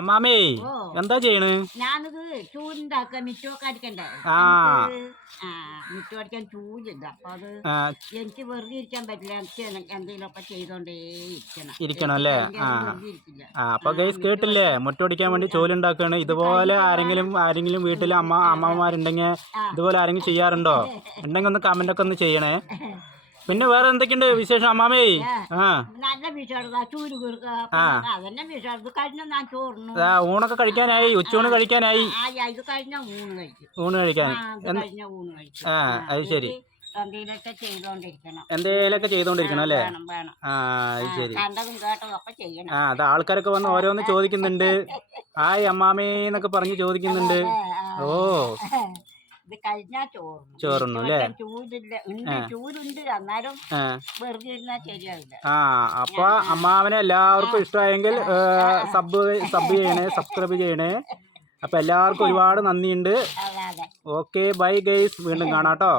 അമ്മാമേ എന്താ ചെയ്യണ്? ഞാനിത് ചൂലുണ്ടാക്കുക മിറ്റമൊക്കെ അടിക്കണ്ടേ. ആ മിറ്റം അടിക്കാൻ ചൂലുണ്ട്. അപ്പൊ അത് ആ, എനിക്ക് വെറുതെ ഇരിക്കാൻ പറ്റില്ല. എനിക്ക് എന്തെങ്കിലുമൊക്കെ ചെയ്തോണ്ടേ ഇരിക്കണം അല്ലേ? ആ വെറുതെ ഇരിക്കില്ല. ആ അപ്പൊ ഗൈസ് കേട്ടില്ലേ, മുറ്റോടിക്കാൻ വേണ്ടി ചോലുണ്ടാക്കാണ്. ഇതുപോലെ ആരെങ്കിലും വീട്ടിൽ അമ്മമാരുണ്ടെങ്കിൽ ഇതുപോലെ ആരെങ്കിലും ചെയ്യാറുണ്ടോ? ഉണ്ടെങ്കിൽ ഒന്ന് കമന്റ് ഒക്കെ ഒന്ന് ചെയ്യണേ. പിന്നെ വേറെ എന്തൊക്കെയുണ്ട് വിശേഷം അമ്മാമേ? ആ നല്ല വിഷയം ചൂല് കീറുക. അതന്നെ വിഷയം. ഇത് കഴിഞ്ഞ ഞാൻ ചോറിനു ഊണൊക്കെ കഴിക്കാനായി, ഉച്ചയൂണ് കഴിക്കാനായി. ഇത് കഴിഞ്ഞ ഊണ് കഴിക്കും. ഊണ് കഴിക്കാൻ കഴിഞ്ഞ ഊണ് കഴിക്കും. ആ അത് ശരി. എന്തെങ്കിലുമൊക്കെ ചെയ്തോണ്ടിരിക്കണം. എന്തേലൊക്കെ ചെയ്തോണ്ടിരിക്കണം അല്ലേ? വേണം വേണം. ആ അത് ശരി. കണ്ടതും കേട്ടതും ഒക്കെ ചെയ്യണം. ആ അത് ആൾക്കാരൊക്കെ വന്ന് ഓരോന്ന് ചോദിക്കുന്നുണ്ട്. ഹായ് അമ്മാമേ എന്നൊക്കെ പറഞ്ഞ് ചോദിക്കുന്നുണ്ട്. ഓ ഇത് കഴിഞ്ഞാ ചോറുണ്ണു അല്ലേ? ചൂടില്ല, ചൂടുണ്ട്. എന്നാലും വെറുതെ ഇരുന്നാ ശരിയാവില്ല. ആ അപ്പൊ അമ്മാവനെ എല്ലാവർക്കും ഇഷ്ടമായെങ്കിൽ സബ് ചെയ്യണേ, സബ്സ്ക്രൈബ് ചെയ്യണേ. അപ്പൊ എല്ലാവർക്കും ഒരുപാട് നന്ദിയുണ്ട്. ഓക്കെ ബൈ ഗൈസ്, വീണ്ടും കാണാട്ടോ.